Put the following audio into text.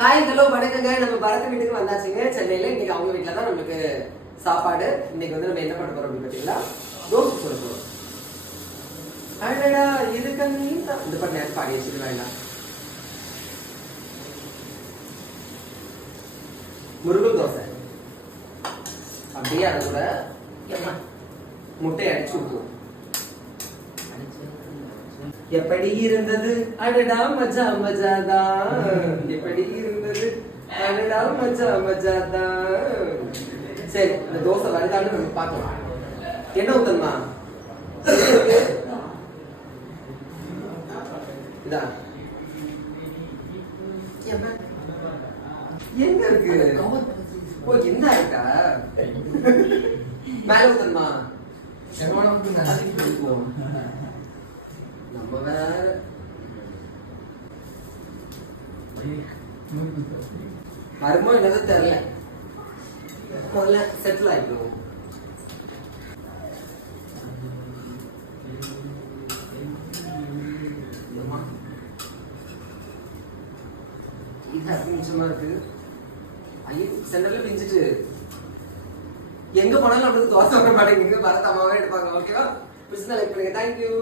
Hi hello வணக்கங்க. நம்ம பரத் வீட்டுக்கு வந்தாச்சுங்க சென்னையில. இன்னைக்கு அவங்க வீட்டுல தான் நமக்கு சாப்பாடு. இன்னைக்கு வந்து நம்ம என்ன பண்ண போறோம் அப்படின்னு பார்த்தீங்களா, தோசை போட போறோம். அடடா இதுக்கு நீ இந்த பண்ண பாடி வச்சுக்கலாம். முருகல் தோசை அப்படியே அதை கூட முட்டை அடிச்சு விட்டுருவோம். எப்படி இருந்தது அடடா மஜா மஜாதான், எப்படி இருந்தது அடடா மஜா மஜாதான். சரி, இந்த தோசை வருதான்னு நம்ம பார்க்கலாம். என்ன ஊத்தணுமா? இதான் எங்க இருக்கு? ஓ என்ன இருக்கா? மேல ஊத்தணுமா? நம்ம வேற வருமோ என்னது தெரியல. முதல்ல செட்டில் ஆயிடும். இது நிமிஷமா இருக்கு. ஐயோ சென்டர்ல பிஞ்சிட்டு எங்க போனாலும் நம்மளுக்கு தோசை வர மாட்டேங்குது. பரத் அம்மாவே எடுப்பாங்க. ஓகேவா? பிடிச்சா லைக் பண்ணுங்க. தேங்க்யூ.